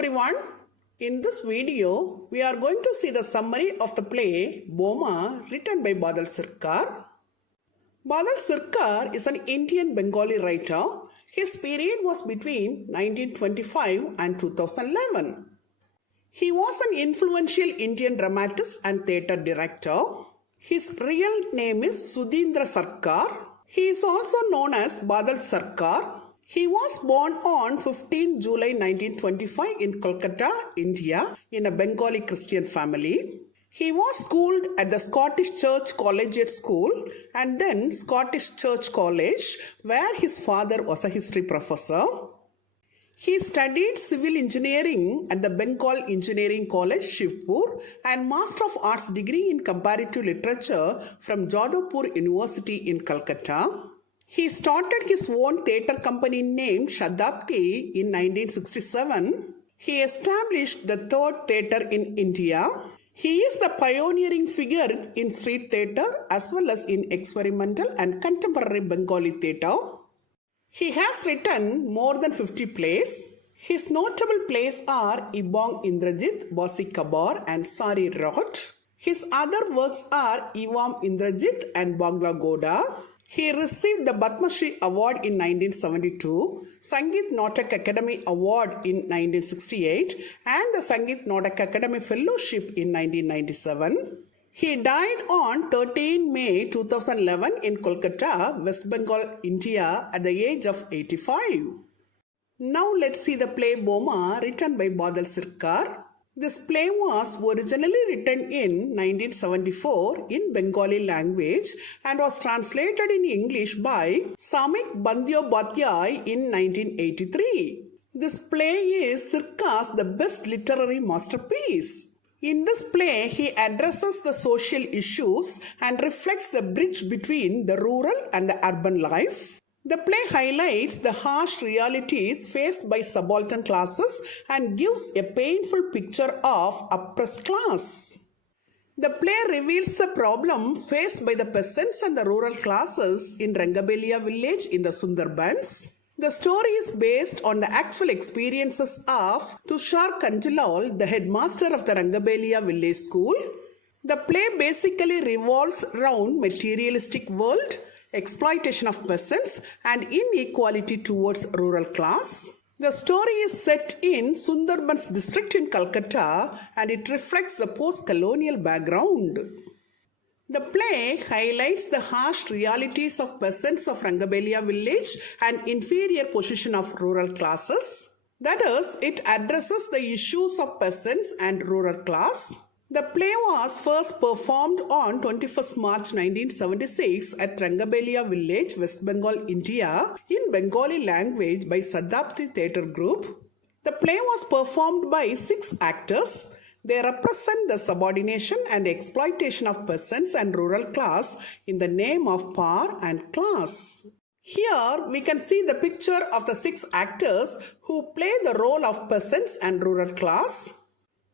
everyone. In this video, we are going to see the summary of the play Bhoma written by Badal Sircar. Badal Sircar is an Indian Bengali writer. His period was between 1925 and 2011. He was an influential Indian dramatist and theatre director. His real name is Sudhindra Sarkar. He is also known as Badal Sircar. He was born on 15 July 1925 in Kolkata, India, in a Bengali Christian family. He was schooled at the Scottish Church Collegiate School and then Scottish Church College, where his father was a history professor. He studied civil engineering at the Bengal Engineering College, Shivpur, and Master of Arts degree in Comparative Literature from Jadavpur University in Calcutta. He started his own theatre company named Shatabdi in 1967. He established the third theatre in India. He is the pioneering figure in street theatre as well as in experimental and contemporary Bengali theatre. He has written more than 50 plays. His notable plays are Ibong Indrajit, Basi Kabar and Sari Rot. His other works are Ivam Indrajit and Bagla Goda. He received the Padma Shri Award in 1972, Sangeet Natak Academy Award in 1968 and the Sangeet Natak Academy Fellowship in 1997. He died on 13 May 2011 in Kolkata, West Bengal, India at the age of 85. Now let's see the play Bhoma written by Badal Sircar. This play was originally written in 1974 in Bengali language and was translated in English by Samik Bandyopadhyay in 1983. This play is Sircar's the best literary masterpiece. In this play, he addresses the social issues and reflects the bridge between the rural and the urban life. The play highlights the harsh realities faced by subaltern classes and gives a painful picture of oppressed class. The play reveals the problem faced by the peasants and the rural classes in Rangabelia village in the Sundarbans. The story is based on the actual experiences of Tushar Kanjilal, the headmaster of the Rangabelia village school. The play basically revolves around materialistic world, exploitation of peasants and inequality towards rural class. The story is set in Sundarbans district in Calcutta and it reflects the post-colonial background. The play highlights the harsh realities of peasants of Rangabelia village and inferior position of rural classes. That is, it addresses the issues of peasants and rural class. The play was first performed on 21st March 1976 at Rangabelia village, West Bengal, India in Bengali language by Shatabdi Theatre Group. The play was performed by 6 actors. They represent the subordination and exploitation of peasants and rural class in the name of power and class. Here we can see the picture of the 6 actors who play the role of peasants and rural class.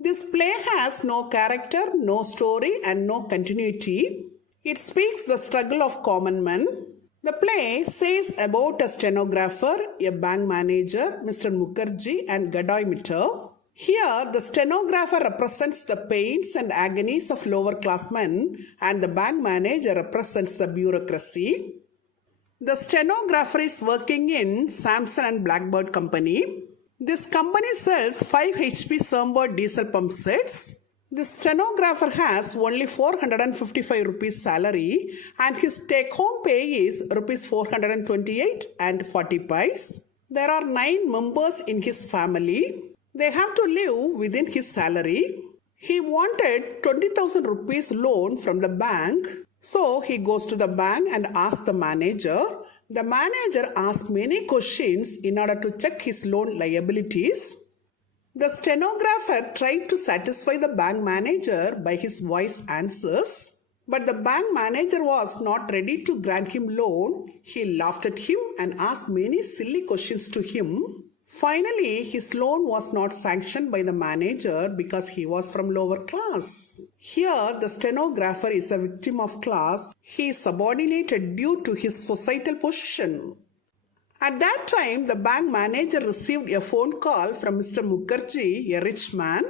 This play has no character, no story and no continuity. It speaks the struggle of common men. The play says about a stenographer, a bank manager, Mr. Mukherjee and Gadai Mitter. Here the stenographer represents the pains and agonies of lower class men and the bank manager represents the bureaucracy. The stenographer is working in Samson and Blackbird Company. This company sells 5 HP Sunbird diesel pump sets. The stenographer has only 455 rupees salary and his take-home pay is rupees 428 and 40 pice. There are 9 members in his family. They have to live within his salary. He wanted 20,000 rupees loan from the bank. So he goes to the bank and asks the manager. The manager asks many questions in order to check his loan liabilities. The stenographer tried to satisfy the bank manager by his wise answers, but the bank manager was not ready to grant him loan. He laughed at him and asked many silly questions to him. Finally, his loan was not sanctioned by the manager because he was from lower class. Here, the stenographer is a victim of class. He is subordinated due to his societal position. At that time, the bank manager received a phone call from Mr. Mukherjee, a rich man.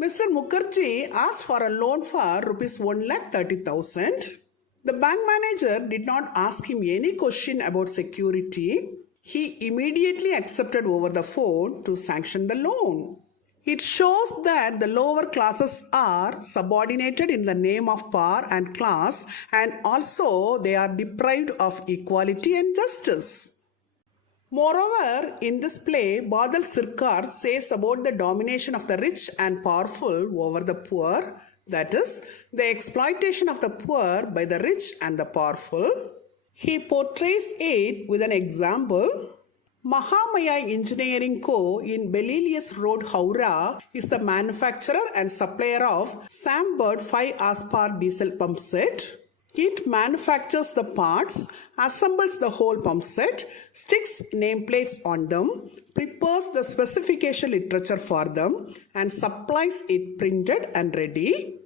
Mr. Mukherjee asked for a loan for rupees 1,30,000. The bank manager did not ask him any question about security. He immediately accepted over the phone to sanction the loan. It shows that the lower classes are subordinated in the name of power and class, and also they are deprived of equality and justice. Moreover, in this play, Badal Sircar says about the domination of the rich and powerful over the poor, that is, the exploitation of the poor by the rich and the powerful. He portrays it with an example. Mahamaya Engineering Co. in Belilius Road, Howrah is the manufacturer and supplier of Sambird 5 horsepower diesel pump set. It manufactures the parts, assembles the whole pump set, sticks nameplates on them, prepares the specification literature for them, and supplies it printed and ready.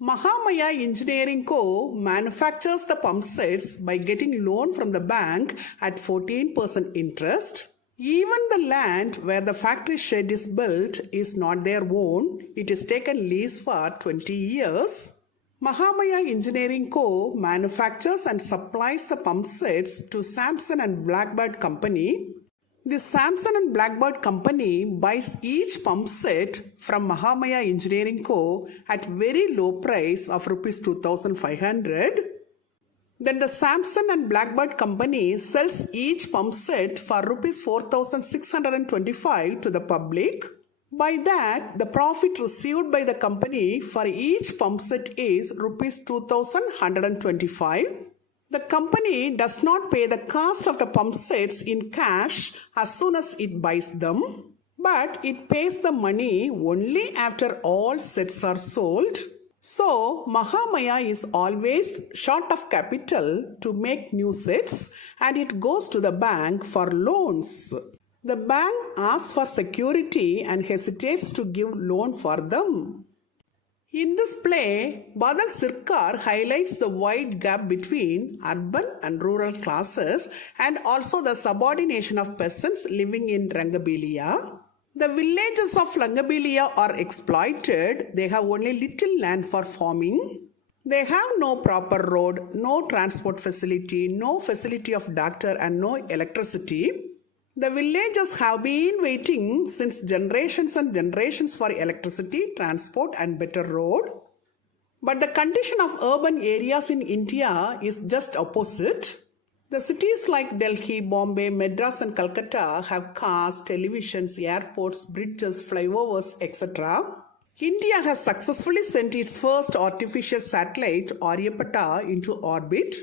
Mahamaya Engineering Co. manufactures the pump sets by getting loan from the bank at 14% interest. Even the land where the factory shed is built is not their own. It is taken lease for 20 years. Mahamaya Engineering Co. manufactures and supplies the pump sets to Samson and Blackbird Company. The Samson and Blackbird Company buys each pump set from Mahamaya Engineering Co. at very low price of rupees 2,500. Then the Samson and Blackbird Company sells each pump set for rupees 4,625 to the public. By that, the profit received by the company for each pump set is rupees 2,125. The company does not pay the cost of the pump sets in cash as soon as it buys them, but it pays the money only after all sets are sold. So, Mahamaya is always short of capital to make new sets, and it goes to the bank for loans. The bank asks for security and hesitates to give loan for them. In this play, Badal Sircar highlights the wide gap between urban and rural classes and also the subordination of peasants living in Rangabilia. The villages of Rangabilia are exploited. They have only little land for farming. They have no proper road, no transport facility, no facility of doctor and no electricity. The villagers have been waiting since generations and generations for electricity, transport and better road. But the condition of urban areas in India is just opposite. The cities like Delhi, Bombay, Madras and Calcutta have cars, televisions, airports, bridges, flyovers, etc. India has successfully sent its first artificial satellite, Aryabhatta, into orbit.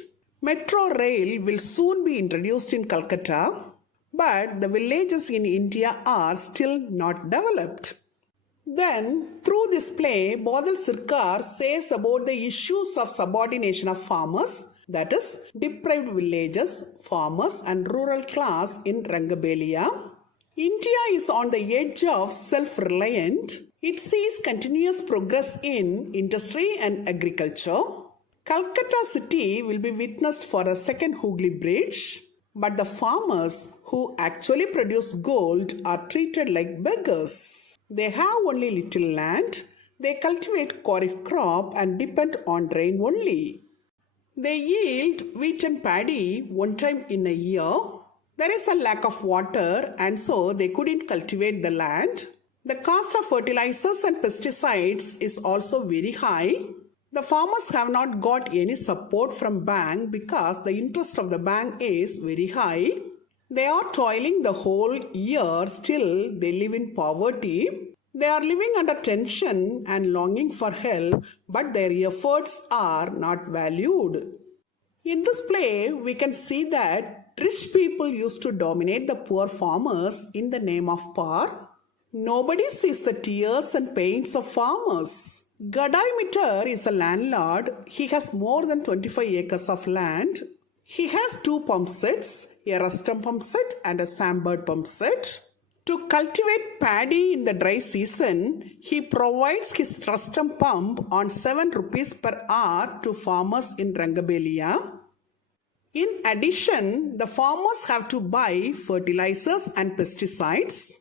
Metro rail will soon be introduced in Calcutta. But the villages in India are still not developed. Then, through this play, Badal Sircar says about the issues of subordination of farmers, that is, deprived villages, farmers and rural class in Rangabilia. India is on the edge of self-reliant. It sees continuous progress in industry and agriculture. Calcutta city will be witnessed for a second Hooghly Bridge. But the farmers who actually produce gold are treated like beggars. They have only little land. They cultivate kharif crop and depend on rain only. They yield wheat and paddy one time in a year. There is a lack of water and so they couldn't cultivate the land. The cost of fertilizers and pesticides is also very high. The farmers have not got any support from bank because the interest of the bank is very high. They are toiling the whole year, still they live in poverty. They are living under tension and longing for help, but their efforts are not valued. In this play, we can see that rich people used to dominate the poor farmers in the name of power. Nobody sees the tears and pains of farmers. Gadai Mitter is a landlord. He has more than 25 acres of land. He has 2 pump sets, a Rustum pump set and a Sambird pump set. To cultivate paddy in the dry season, he provides his Rustum pump on 7 rupees per hour to farmers in Rangabilia. In addition, the farmers have to buy fertilizers and pesticides.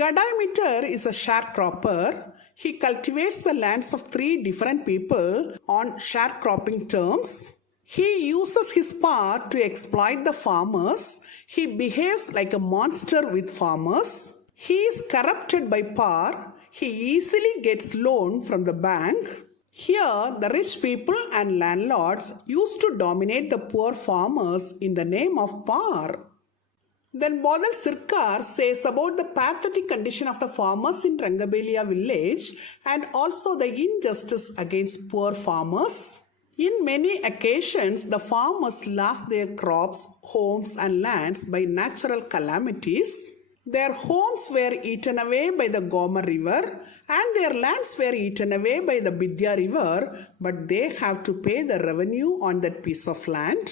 Gadaimeter is a sharecropper. He cultivates the lands of 3 different people on sharecropping terms. He uses his power to exploit the farmers. He behaves like a monster with farmers. He is corrupted by power. He easily gets loan from the bank. Here, the rich people and landlords used to dominate the poor farmers in the name of power. Then Badal Sircar says about the pathetic condition of the farmers in Rangabelia village and also the injustice against poor farmers. In many occasions, the farmers lost their crops, homes and lands by natural calamities. Their homes were eaten away by the Bhoma river and their lands were eaten away by the Vidya river, but they have to pay the revenue on that piece of land.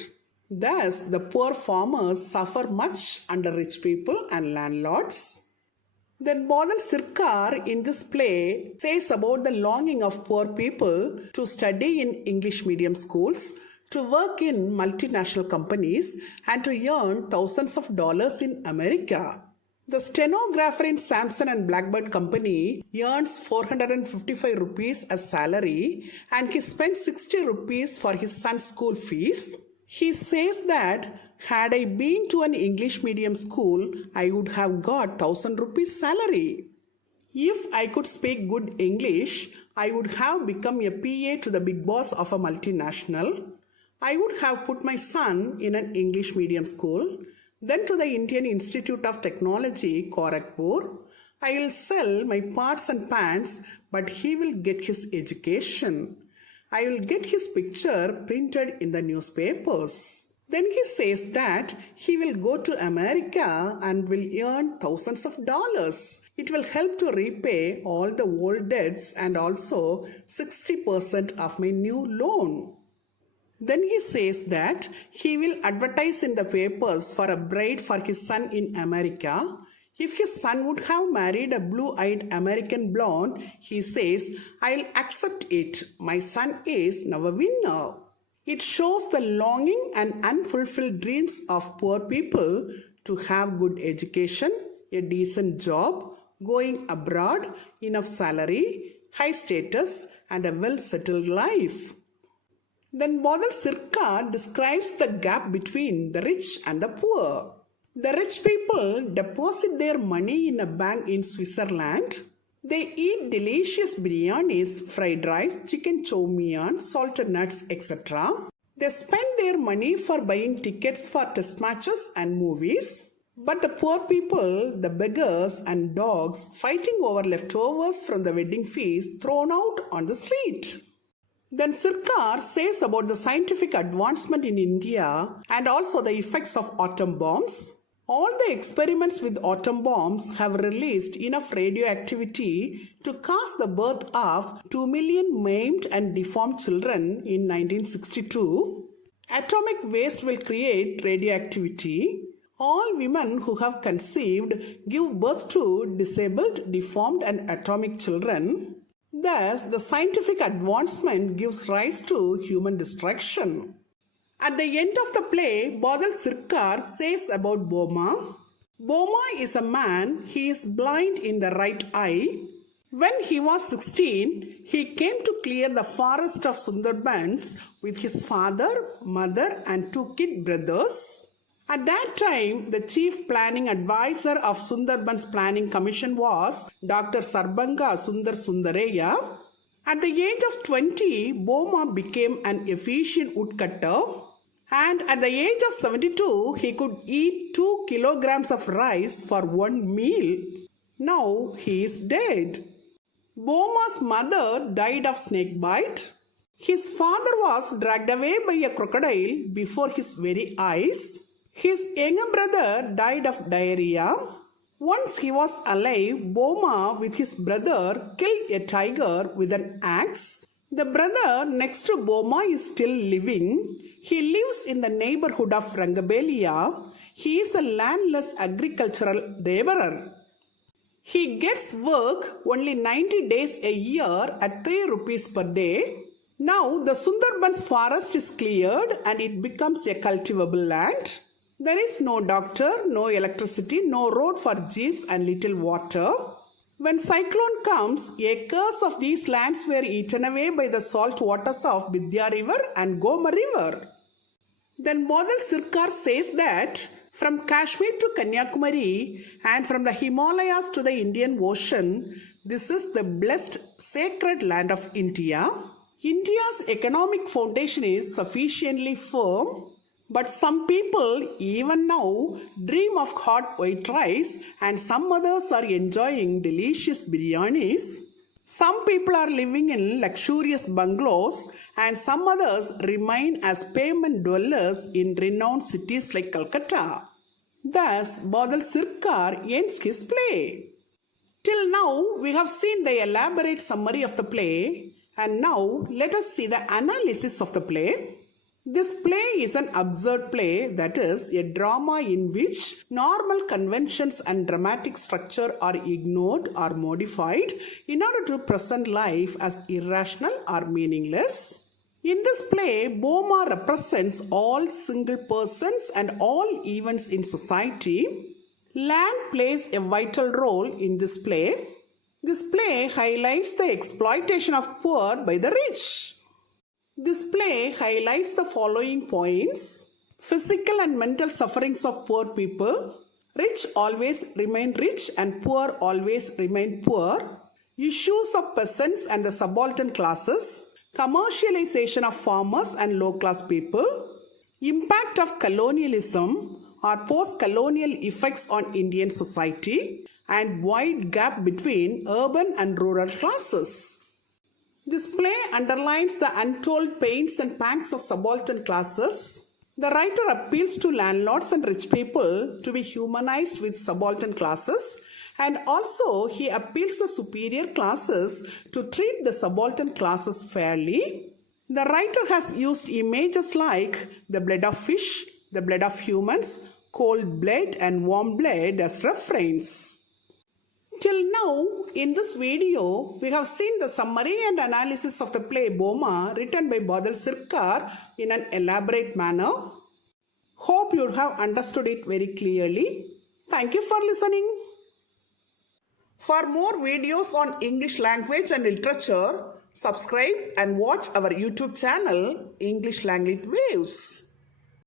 Thus, the poor farmers suffer much under rich people and landlords. Then Badal Sircar in this play says about the longing of poor people to study in English medium schools, to work in multinational companies and to earn thousands of dollars in America. The stenographer in Samson and Blackbird Company earns 455 rupees as salary and he spends 60 rupees for his son's school fees. He says that had I been to an English medium school, I would have got 1000 rupees salary. If I could speak good English, I would have become a PA to the big boss of a multinational. I would have put my son in an English medium school, then to the Indian Institute of Technology, Kharagpur. I will sell my pots and pans, but he will get his education. I will get his picture printed in the newspapers. Then he says that he will go to America and will earn thousands of dollars. It will help to repay all the old debts and also 60% of my new loan. Then he says that he will advertise in the papers for a bride for his son in America. If his son would have married a blue-eyed American blonde, he says, I'll accept it. My son is now a winner. It shows the longing and unfulfilled dreams of poor people to have good education, a decent job, going abroad, enough salary, high status, and a well-settled life. Then Badal Sircar describes the gap between the rich and the poor. The rich people deposit their money in a bank in Switzerland. They eat delicious biryanis, fried rice, chicken chow mein, salted nuts, etc. They spend their money for buying tickets for test matches and movies. But the poor people, the beggars and dogs fighting over leftovers from the wedding feast thrown out on the street. Then Sircar says about the scientific advancement in India and also the effects of atom bombs. All the experiments with atom bombs have released enough radioactivity to cause the birth of 2 million maimed and deformed children in 1962. Atomic waste will create radioactivity. All women who have conceived give birth to disabled, deformed and atomic children. Thus, the scientific advancement gives rise to human destruction. At the end of the play, Badal Sircar says about Bhoma. Bhoma is a man, he is blind in the right eye. When he was 16, he came to clear the forest of Sundarbans with his father, mother and 2 kid brothers. At that time, the chief planning advisor of Sundarbans Planning Commission was Dr. Sarbanga Sundar Sundareya. At the age of 20, Bhoma became an efficient woodcutter. And at the age of 72, he could eat 2 kilograms of rice for 1 meal. Now he is dead. Bhoma's mother died of snake bite. His father was dragged away by a crocodile before his very eyes. His younger brother died of diarrhea. Once he was alive, Bhoma with his brother killed a tiger with an axe. The brother next to Bhoma is still living. He lives in the neighborhood of Rangabelia. He is a landless agricultural laborer. He gets work only 90 days a year at 3 rupees per day. Now the Sundarbans forest is cleared and it becomes a cultivable land. There is no doctor, no electricity, no road for jeeps and little water. When cyclone comes, acres of these lands were eaten away by the salt waters of Vidya River and Goma River. Then Badal Sircar says that from Kashmir to Kanyakumari and from the Himalayas to the Indian Ocean, this is the blessed sacred land of India. India's economic foundation is sufficiently firm, but some people even now dream of hot white rice and some others are enjoying delicious biryanis. Some people are living in luxurious bungalows and some others remain as pavement dwellers in renowned cities like Calcutta. Thus, Badal Sircar ends his play. Till now, we have seen the elaborate summary of the play, and now let us see the analysis of the play. This play is an absurd play, that is, a drama in which normal conventions and dramatic structure are ignored or modified in order to present life as irrational or meaningless. In this play, Bhoma represents all single persons and all events in society. Land plays a vital role in this play. This play highlights the exploitation of poor by the rich. This play highlights the following points: physical and mental sufferings of poor people, rich always remain rich and poor always remain poor, issues of peasants and the subaltern classes, commercialization of farmers and low-class people, impact of colonialism or post-colonial effects on Indian society, and wide gap between urban and rural classes. This play underlines the untold pains and pangs of subaltern classes. The writer appeals to landlords and rich people to be humanized with subaltern classes, and also he appeals to superior classes to treat the subaltern classes fairly. The writer has used images like the blood of fish, the blood of humans, cold blood and warm blood as reference. Till now, in this video, we have seen the summary and analysis of the play Bhoma written by Badal Sircar in an elaborate manner. Hope you have understood it very clearly. Thank you for listening. For more videos on English language and literature, subscribe and watch our YouTube channel English Language Waves.